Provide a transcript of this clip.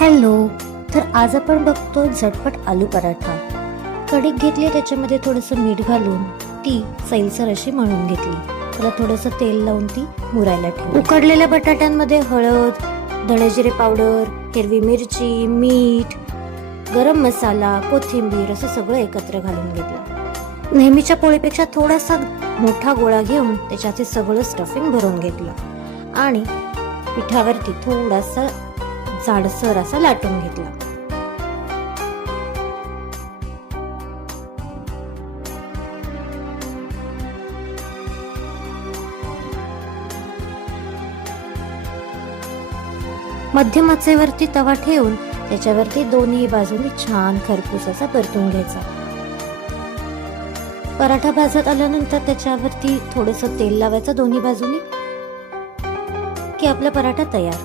Hello. तर आज आपण बघतो झटपट आलू पराठा. कढईत घेतली, त्याच्यामध्ये थोडंसं मीठ घालून ती सैलसर अशी मळून घेतली. त्याला थोडंसं तेल लावून ती मुरायला ठेवली. उकडलेल्या बटाट्यांमध्ये हळद, धणेजिरे पावडर, हिरवी मिरची, मीठ, गरम मसाला, कोथिंबीर असं सगळं एकत्र घालून घेतलं. नेहमीच्या पोळीपेक्षा थोडासा मोठा गोळा घेऊन त्याच्यात सगळं स्टफिंग भरून घेतलं आणि पिठावरती थोडासा जाडसर असा लाटून घेतला. मध्यम आचेवरती तवा ठेवून त्याच्यावरती दोन्ही बाजूनी छान खरपूस असा परतून घ्यायचा. पराठा भाजत आल्यानंतर त्याच्यावरती थोडंसं तेल लावायचं दोन्ही बाजूनी की आपला पराठा तयार.